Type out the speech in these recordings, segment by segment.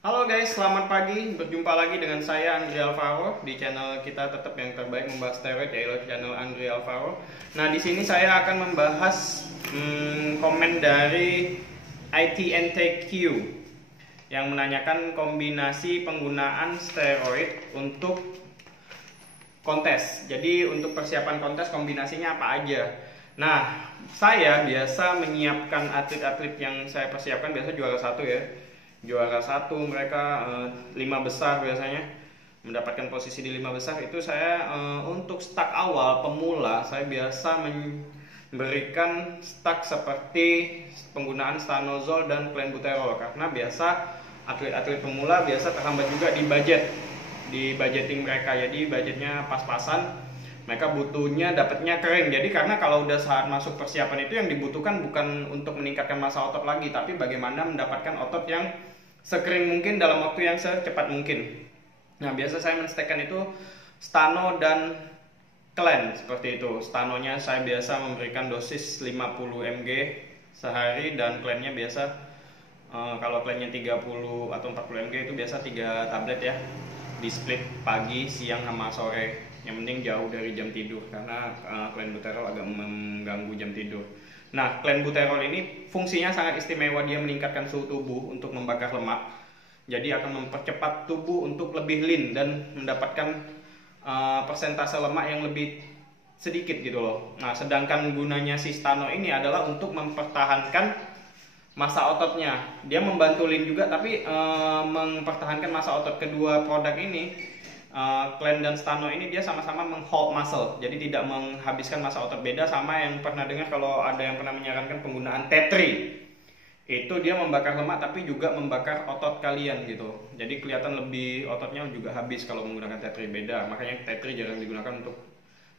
Halo guys, selamat pagi. Berjumpa lagi dengan saya Andri Alvaro di channel kita tetap yang terbaik membahas steroid, yaitu channel Andri Alvaro. Nah, di sini saya akan membahas komen dari ITNTQ yang menanyakan kombinasi penggunaan steroid untuk kontes. Jadi untuk persiapan kontes kombinasinya apa aja? Nah, saya biasa menyiapkan atlet-atlet yang saya persiapkan biasa juara satu ya. Juara satu mereka 5 besar biasanya mendapatkan posisi di 5 besar itu saya untuk start awal pemula saya biasa memberikan start seperti penggunaan stanozol dan clenbuterol karena biasa atlet-atlet pemula biasa terhambat juga di budgeting mereka, jadi budgetnya pas-pasan, mereka butuhnya dapatnya kering. Jadi karena kalau udah saat masuk persiapan itu yang dibutuhkan bukan untuk meningkatkan massa otot lagi, tapi bagaimana mendapatkan otot yang sekering mungkin dalam waktu yang secepat mungkin. Nah, biasa saya menstekkan itu stano dan clen seperti itu. Stanonya saya biasa memberikan dosis 50 mg sehari dan clennya biasa kalau clennya 30 atau 40 mg itu biasa 3 tablet ya. Di split pagi, siang sama sore. Yang penting jauh dari jam tidur karena clenbuterol agak mengganggu jam tidur. Nah, clenbuterol ini fungsinya sangat istimewa, dia meningkatkan suhu tubuh untuk membakar lemak. Jadi akan mempercepat tubuh untuk lebih lean dan mendapatkan persentase lemak yang lebih sedikit gitu loh. Nah, sedangkan gunanya si stano ini adalah untuk mempertahankan massa ototnya. Dia membantu lean juga tapi mempertahankan massa otot. Kedua produk ini Clen dan Stano ini dia sama-sama menghold muscle, jadi tidak menghabiskan massa otot. Beda sama yang pernah dengar kalau ada yang pernah menyarankan penggunaan T3, itu dia membakar lemak tapi juga membakar otot kalian gitu, jadi kelihatan lebih ototnya juga habis kalau menggunakan T3. Beda, makanya T3 jarang digunakan untuk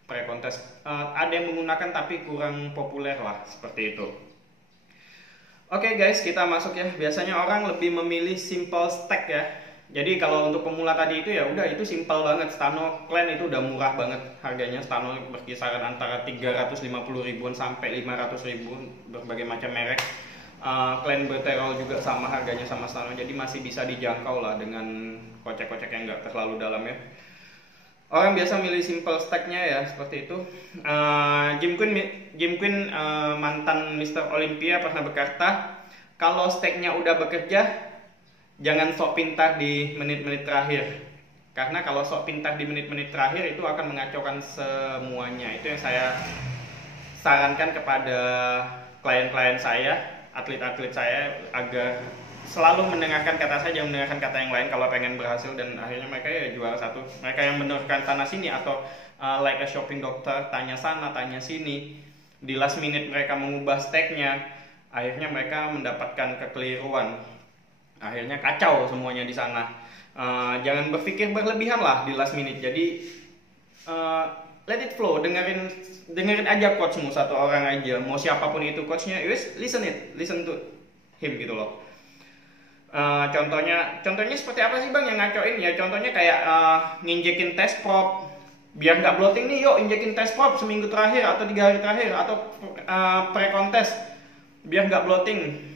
pre-kontes. Ada yang menggunakan tapi kurang populer lah seperti itu. Oke guys, kita masuk ya. Biasanya orang lebih memilih simple stack ya. Jadi kalau untuk pemula tadi itu ya udah itu simple banget. Stano Clen itu udah murah banget harganya. Stano berkisaran antara 350 ribuan sampai 500 ribuan, berbagai macam merek. Clenbuterol juga sama harganya sama Stano, jadi masih bisa dijangkau lah dengan kocek-kocek yang nggak terlalu dalam ya. Orang biasa milih simple stacknya ya seperti itu. Jim Quinn mantan Mr. Olympia pernah berkata, kalau stacknya udah bekerja jangan sok pintar di menit-menit terakhir, karena kalau sok pintar di menit-menit terakhir itu akan mengacaukan semuanya. Itu yang saya sarankan kepada klien-klien saya, atlet-atlet saya, agar selalu mendengarkan kata saya, jangan mendengarkan kata yang lain kalau pengen berhasil. Dan akhirnya mereka ya juara satu. Mereka yang meneruskan tanah sini atau like a shopping doctor, tanya sana tanya sini, di last minute mereka mengubah stacknya, akhirnya mereka mendapatkan kekeliruan. Akhirnya kacau semuanya di sana. Jangan berpikir berlebihan lah di last minute. Jadi let it flow, dengerin aja coachmu, satu orang aja, mau siapapun itu coachnya, listen to him gitu loh. Contohnya seperti apa sih bang yang ngacoin ya? Contohnya kayak nginjekin test prop, biar nggak bloating nih, yuk injekin test prop seminggu terakhir atau 3 hari terakhir atau pre-contest biar nggak bloating.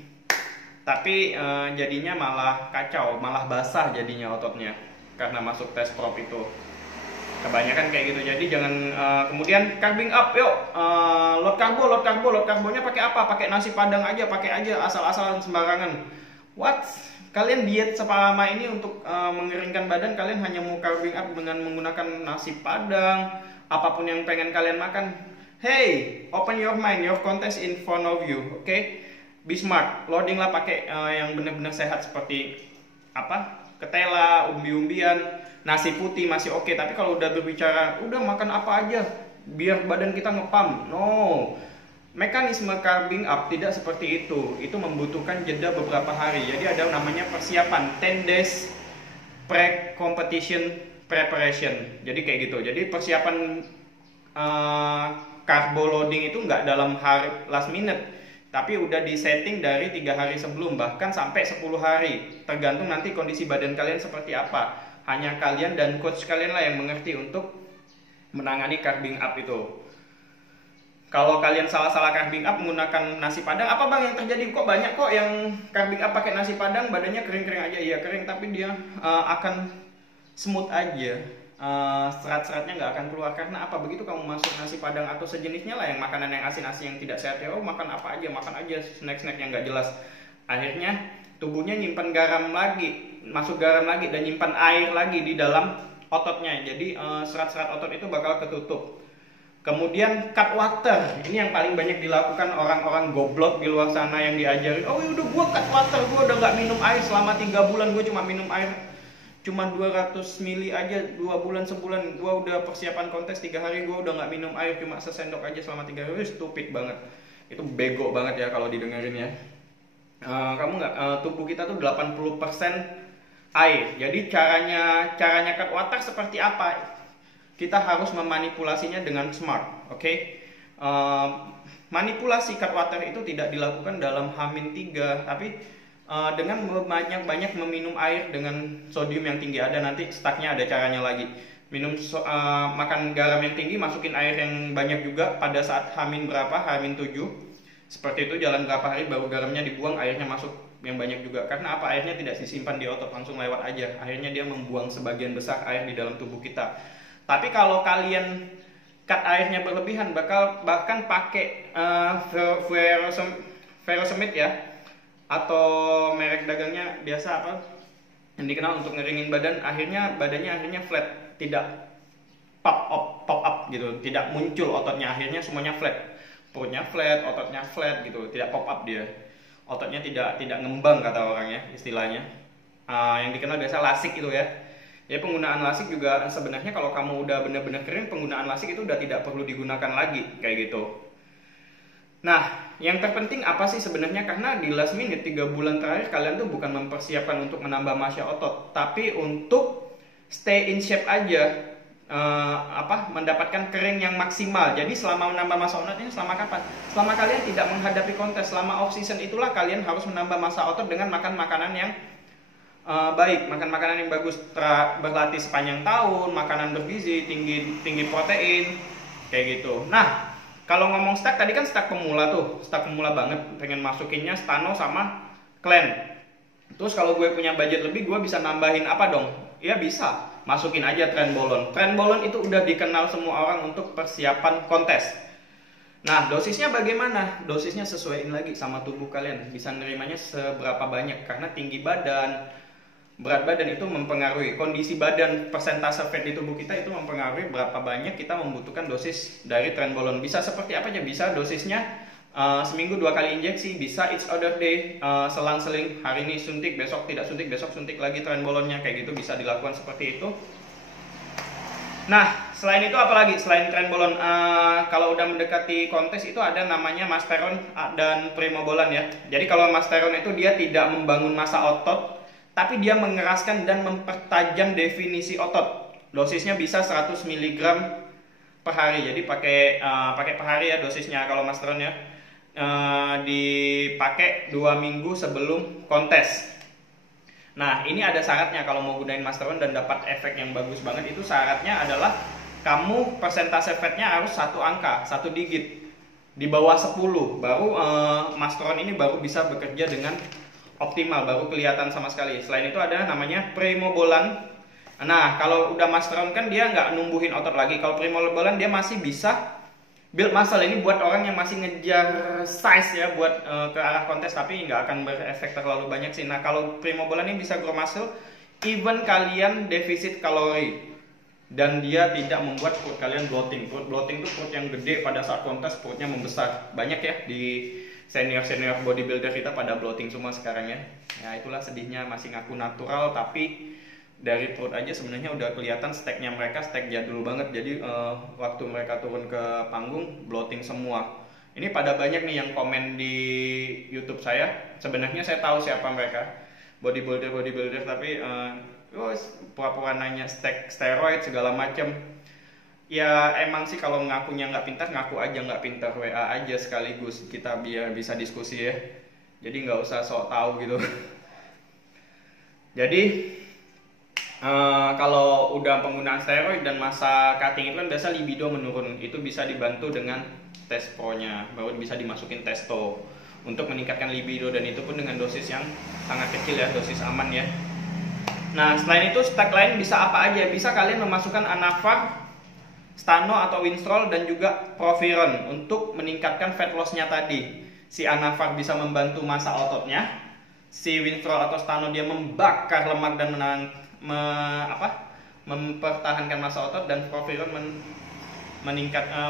Tapi jadinya malah kacau, malah basah jadinya ototnya karena masuk tes prop itu. Kebanyakan kayak gitu. Jadi jangan kemudian carving up, yuk load karbonya pakai apa? Pakai nasi padang aja, pakai aja asal-asalan sembarangan. What? Kalian diet selama ini untuk mengeringkan badan, kalian hanya mau carving up dengan menggunakan nasi padang, apapun yang pengen kalian makan. Hey, open your mind, your contest in front of you, oke? Be smart, loading lah pakai yang benar-benar sehat seperti apa? Ketela, umbi-umbian, nasi putih masih oke. Tapi kalau udah berbicara, udah makan apa aja biar badan kita ngepam. No, mekanisme carving up tidak seperti itu. Itu membutuhkan jeda beberapa hari. Jadi ada namanya persiapan 10 days pre-competition preparation. Jadi kayak gitu. Jadi persiapan carbo loading itu nggak dalam hari last minute, tapi udah disetting dari 3 hari sebelum, bahkan sampai 10 hari, tergantung nanti kondisi badan kalian seperti apa. Hanya kalian dan coach kalian lah yang mengerti untuk menangani carving up itu. kalau kalian salah-salah carving up menggunakan nasi padang, apa bang yang terjadi? Kok banyak kok yang carving up pakai nasi padang badannya kering-kering aja. Iya kering, tapi dia akan smooth aja. Serat-seratnya nggak akan keluar. Karena apa? Begitu kamu masuk nasi padang atau sejenisnya lah, yang makanan yang asin-asin yang tidak sehat ya, oh makan apa aja, makan aja snack-snack yang nggak jelas. Akhirnya tubuhnya nyimpan garam lagi, masuk garam lagi, dan nyimpan air lagi di dalam ototnya. Jadi serat-serat otot itu bakal ketutup. Kemudian cut water, ini yang paling banyak dilakukan orang-orang goblok di luar sana yang diajarin. Oh udah gua cut water, gua udah nggak minum air selama 3 bulan, gua cuma minum air cuma 200 mili aja 2 bulan sebulan, gua udah persiapan kontes 3 hari, gua udah nggak minum air cuma sesendok aja selama 3 hari. Stupid banget, itu bego banget ya kalau didengerin ya. Kamu nggak, tubuh kita tuh 80% air. Jadi caranya cut water seperti apa? Kita harus memanipulasinya dengan smart, oke? Manipulasi cut water itu tidak dilakukan dalam H-3, tapi dengan banyak-banyak meminum air dengan sodium yang tinggi. Ada nanti stucknya, ada caranya lagi. Makan garam yang tinggi, masukin air yang banyak juga pada saat H-7, seperti itu. Jalan berapa hari baru garamnya dibuang, airnya masuk yang banyak juga. Karena apa? Airnya tidak disimpan di otot, langsung lewat aja. Akhirnya dia membuang sebagian besar air di dalam tubuh kita. Tapi kalau kalian cut airnya berlebihan, bahkan pakai Furosemide ya, atau merek dagangnya biasa apa yang dikenal untuk ngeringin badan, badannya flat, tidak pop up gitu, tidak muncul ototnya, akhirnya semuanya flat, perutnya flat, ototnya flat gitu, tidak pop up dia, ototnya tidak ngembang kata orangnya istilahnya, yang dikenal biasa lasik itu ya. Ya, penggunaan lasik juga sebenarnya kalau kamu udah benar-benar kering, penggunaan lasik itu udah tidak perlu digunakan lagi kayak gitu. Nah, yang terpenting apa sih sebenarnya? Karena di last minute 3 bulan terakhir kalian tuh bukan mempersiapkan untuk menambah massa otot, tapi untuk stay in shape aja, mendapatkan kering yang maksimal. Jadi selama menambah massa otot ini selama kapan? Selama kalian tidak menghadapi kontes, selama off season itulah kalian harus menambah massa otot dengan makan makanan yang baik, makan makanan yang bagus, berlatih sepanjang tahun, makanan bergizi, tinggi protein, kayak gitu. Nah, kalau ngomong stack tadi kan stack pemula tuh, stack pemula banget, pengen masukinnya Stano sama Clan. Terus kalau gue punya budget lebih, gue bisa nambahin apa dong? Ya bisa, masukin aja Trenbolone. Trenbolone itu udah dikenal semua orang untuk persiapan kontes. Nah, dosisnya bagaimana? Dosisnya sesuaiin lagi sama tubuh kalian, bisa nerimanya seberapa banyak, karena tinggi badan, berat badan itu mempengaruhi kondisi badan, persentase fat di tubuh kita itu mempengaruhi berapa banyak kita membutuhkan dosis dari Trenbolone. Bisa seperti apa aja? Bisa dosisnya seminggu 2 kali injeksi, bisa each other day, selang-seling, hari ini suntik, besok tidak suntik, besok suntik lagi Trenbolone-nya, kayak gitu bisa dilakukan seperti itu. Nah, selain itu apalagi? Selain Trenbolone, kalau udah mendekati kontes itu ada namanya Masteron dan Primobolan ya. Jadi kalau Masteron itu dia tidak membangun massa otot, tapi dia mengeraskan dan mempertajam definisi otot. Dosisnya bisa 100 mg per hari. Jadi pakai per hari ya dosisnya kalau Masteron ya. Dipakai 2 minggu sebelum kontes. Nah, ini ada syaratnya kalau mau gunain Masteron dan dapat efek yang bagus banget. Itu syaratnya adalah kamu persentase fatnya harus 1 angka, 1 digit. Di bawah 10 baru Masteron ini baru bisa bekerja dengan optimal, baru kelihatan sama sekali. Selain itu ada namanya Primobolan. Nah, kalau udah Masteron kan dia nggak numbuhin otot lagi. Kalau Primobolan dia masih bisa build muscle. Ini buat orang yang masih ngejar size ya, buat ke arah kontes, tapi nggak akan berefek terlalu banyak sih. Nah, kalau Primobolan ini bisa grow muscle even kalian defisit kalori, dan dia tidak membuat perut kalian bloating. Perut bloating itu perut yang gede pada saat kontes, perutnya membesar. Banyak ya di senior bodybuilder kita pada bloating semua sekarang ya. Ya itulah sedihnya, masih ngaku natural tapi dari perut aja sebenarnya udah kelihatan steknya mereka stek jadul banget. Jadi waktu mereka turun ke panggung bloating semua. Ini pada banyak nih yang komen di YouTube saya. Sebenarnya saya tahu siapa mereka, bodybuilder tapi pura-pura nanya stek steroid segala macam. Ya emang sih kalau ngakunya nggak pintar, ngaku aja nggak pintar, WA aja sekaligus, kita biar bisa diskusi ya. Jadi nggak usah sok tahu gitu. Jadi kalau udah penggunaan steroid dan masa cutting itu kan biasa libido menurun. Itu bisa dibantu dengan tes pro-nya, baru bisa dimasukin testo untuk meningkatkan libido, dan itu pun dengan dosis yang sangat kecil ya, dosis aman ya. Nah, selain itu stek lain bisa apa aja? Bisa kalian memasukkan Anavar, Stano atau Winstrol, dan juga Proviron untuk meningkatkan fat loss-nya tadi. Si Anavar bisa membantu massa ototnya, si Winstrol atau Stano dia membakar lemak dan mempertahankan massa otot, dan Proviron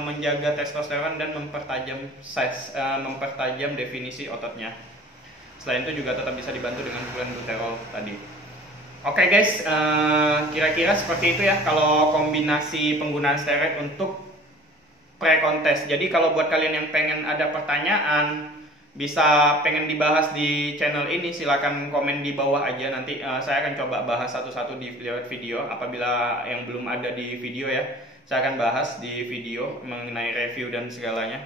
menjaga testosteron dan mempertajam definisi ototnya. Selain itu juga tetap bisa dibantu dengan clenbuterol tadi. Oke guys, kira-kira seperti itu ya kalau kombinasi penggunaan steroid untuk pre-kontes. Jadi kalau buat kalian yang pengen ada pertanyaan, bisa pengen dibahas di channel ini, silakan komen di bawah aja. Nanti saya akan coba bahas satu-satu di lewat video. Apabila yang belum ada di video ya, saya akan bahas di video mengenai review dan segalanya.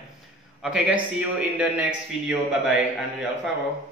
Oke guys, see you in the next video. Bye bye, Andre Alvaro.